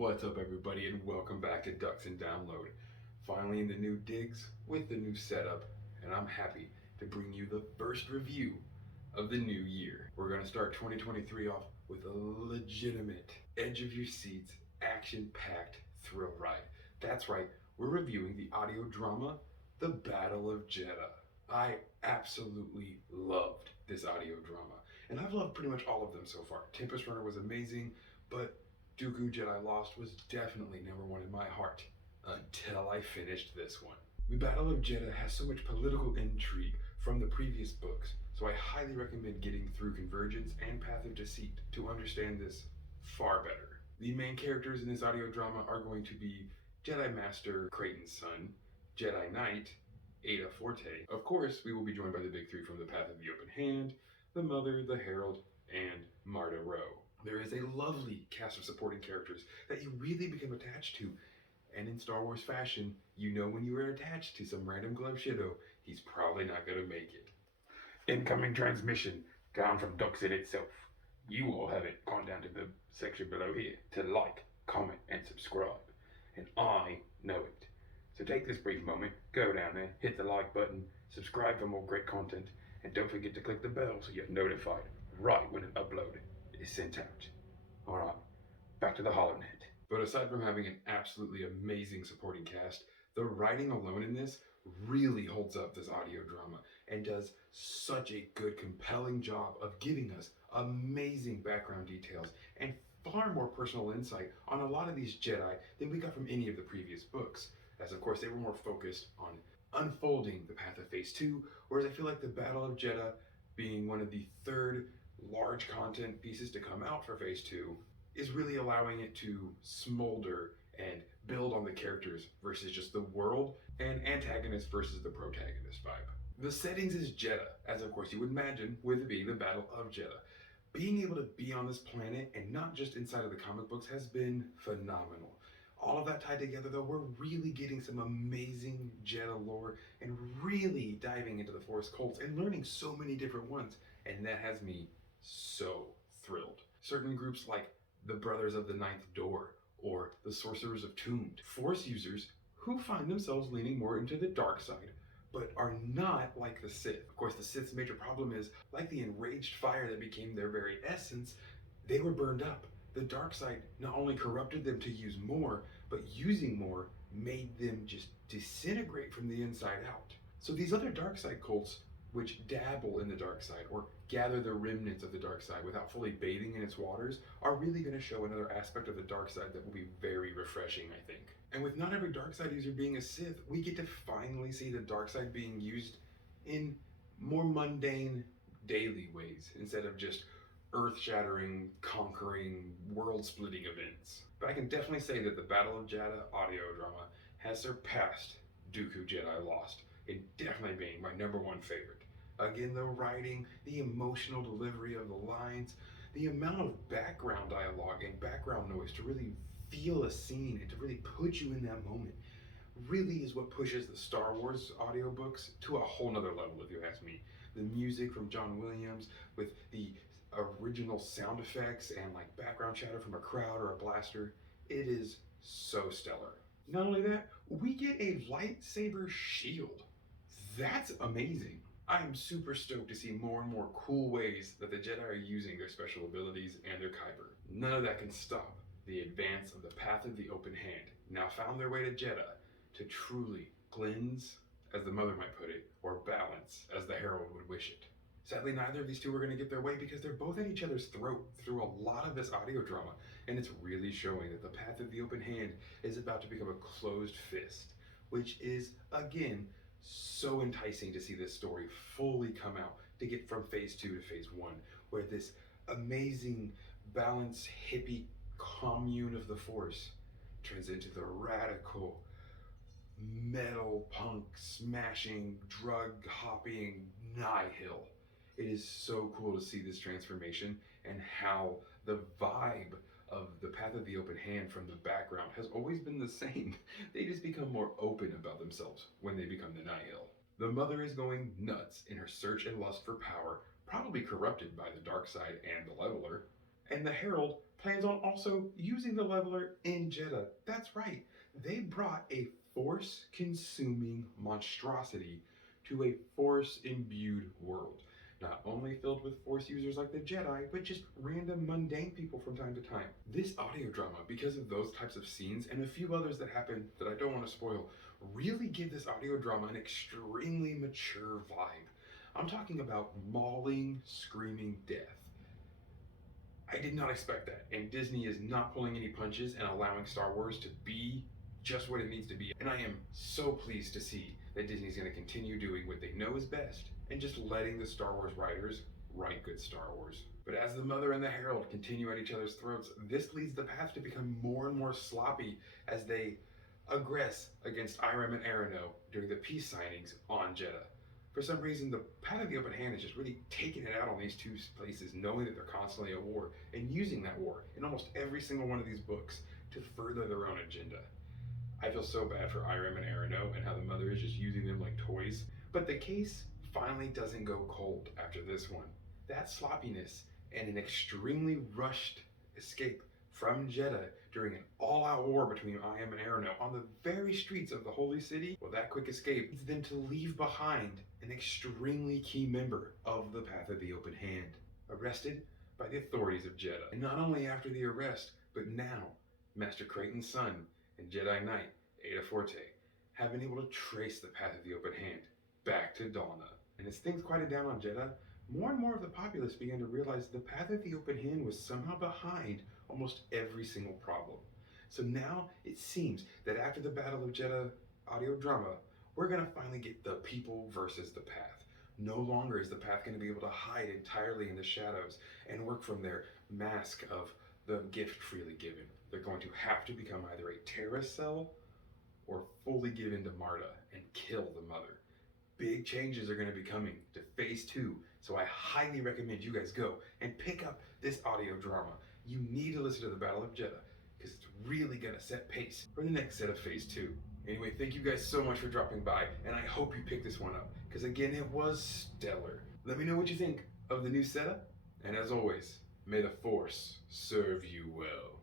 What's up, everybody, and welcome back to Ducks and Download. Finally in the new digs with the new setup, and I'm happy to bring you the first review of the new year. We're going to start 2023 off with a legitimate, edge of your seats, action-packed thrill ride. That's right, we're reviewing the audio drama, The Battle of Jedha. I absolutely loved this audio drama, and I've loved pretty much all of them so far. Tempest Runner was amazing, but Dooku Jedi Lost was definitely number one in my heart until I finished this one. The Battle of Jedha has so much political intrigue from the previous books, so I highly recommend getting through Convergence and Path of Deceit to understand this far better. The main characters in this audio drama are going to be Jedi Master Creighton's son, Jedi Knight Ada Forte. Of course, we will be joined by the big three from the Path of the Open Hand, the Mother, the Herald, and Marta Rowe. There is a lovely cast of supporting characters that you really become attached to. And in Star Wars fashion, you know when you are attached to some random glove shido, he's probably not going to make it. Incoming transmission down from Duxit itself. You all have it gone down to the section below here to like, comment, and subscribe. And I know it. So take this brief moment, go down there, hit the like button, subscribe for more great content, and don't forget to click the bell so you're notified right when an upload is sent out. Alright, back to the HoloNet. But aside from having an absolutely amazing supporting cast, the writing alone in this really holds up this audio drama and does such a good, compelling job of giving us amazing background details and far more personal insight on a lot of these Jedi than we got from any of the previous books, as of course they were more focused on unfolding the path of Phase 2, whereas I feel like the Battle of Jedha, being one of the third large content pieces to come out for Phase 2, is really allowing it to smolder and build on the characters versus just the world and antagonist versus the protagonist vibe. The settings is Jedha, as of course you would imagine, with it being the Battle of Jedha. Being able to be on this planet and not just inside of the comic books has been phenomenal. All of that tied together though, we're really getting some amazing Jedha lore and really diving into the Force cults and learning so many different ones, and that has me so thrilled. Certain groups like the Brothers of the Ninth Door or the Sorcerers of Tombed, Force users who find themselves leaning more into the dark side, but are not like the Sith. Of course, the Sith's major problem is, like the enraged fire that became their very essence, they were burned up. The dark side not only corrupted them to use more, but using more made them just disintegrate from the inside out. So these other dark side cults, which dabble in the dark side or gather the remnants of the dark side without fully bathing in its waters, are really going to show another aspect of the dark side that will be very refreshing, I think. And with not every dark side user being a Sith, we get to finally see the dark side being used in more mundane, daily ways instead of just earth-shattering, conquering, world-splitting events. But I can definitely say that the Battle of Jedha audio drama has surpassed Dooku Jedi Lost in definitely being my number one favorite. Again, the writing, the emotional delivery of the lines, the amount of background dialogue and background noise to really feel a scene and to really put you in that moment really is what pushes the Star Wars audiobooks to a whole nother level, if you ask me. The music from John Williams with the original sound effects and like background chatter from a crowd or a blaster, it is so stellar. Not only that, we get a lightsaber shield. That's amazing. I am super stoked to see more and more cool ways that the Jedi are using their special abilities and their kyber. None of that can stop the advance of the Path of the Open Hand, now found their way to Jedha, to truly cleanse, as the Mother might put it, or balance, as the Herald would wish it. Sadly, neither of these two are going to get their way because they're both at each other's throat through a lot of this audio drama, and it's really showing that the Path of the Open Hand is about to become a closed fist, which is, again, so enticing to see this story fully come out, to get from Phase 2 to Phase 1, where this amazing, balanced, hippie commune of the Force turns into the radical, metal, punk, smashing, drug hopping Nihil. It is so cool to see this transformation and how the vibe of the Path of the Open Hand from the background has always been the same. They just become more open about themselves when they become the Nihil. The Mother is going nuts in her search and lust for power, probably corrupted by the dark side and the Leveler, And the Herald plans on also using the leveler in Jedha. That's right, they brought a force consuming monstrosity to a force imbued world. Not only filled with force users like the Jedi, but just random mundane people from time to time. This audio drama, because of those types of scenes and a few others that happen that I don't want to spoil, really give this audio drama an extremely mature vibe. I'm talking about mauling, screaming death. I did not expect that, and Disney is not pulling any punches and allowing Star Wars to be just what it needs to be. And I am so pleased to see that Disney's going to continue doing what they know is best and just letting the Star Wars writers write good Star Wars. But as the Mother and the Herald continue at each other's throats, this leads the path to become more and more sloppy as they aggress against Irem and Arano during the peace signings on Jedha. For some reason, the Path of the Open Hand is just really taking it out on these two places, knowing that they're constantly at war, and using that war in almost every single one of these books to further their own agenda. I feel so bad for Irem and Arano and how the Mother is just using them like toys. But the case finally doesn't go cold after this one. That sloppiness and an extremely rushed escape from Jedha during an all-out war between Irem and Arano on the very streets of the Holy City, well, that quick escape leads them to leave behind an extremely key member of the Path of the Open Hand, arrested by the authorities of Jedha. And not only after the arrest, but now, Master Creighton's son and Jedi Knight, Ada Forte, have been able to trace the Path of the Open Hand back to Dalna. And as things quieted down on Jedha, more and more of the populace began to realize the Path of the Open Hand was somehow behind almost every single problem. So now it seems that after the Battle of Jedha audio drama, we're going to finally get the people versus the Path. No longer is the Path going to be able to hide entirely in the shadows and work from their mask of the gift freely given. They're going to have to become either a Terra cell or fully give in to Marta and kill the Mother. Big changes are going to be coming to Phase 2, so I highly recommend you guys go and pick up this audio drama. You need to listen to the Battle of Jedha, because it's really going to set pace for the next set of Phase 2. Anyway, thank you guys so much for dropping by, and I hope you pick this one up, because again, it was stellar. Let me know what you think of the new setup, and as always, may the Force serve you well.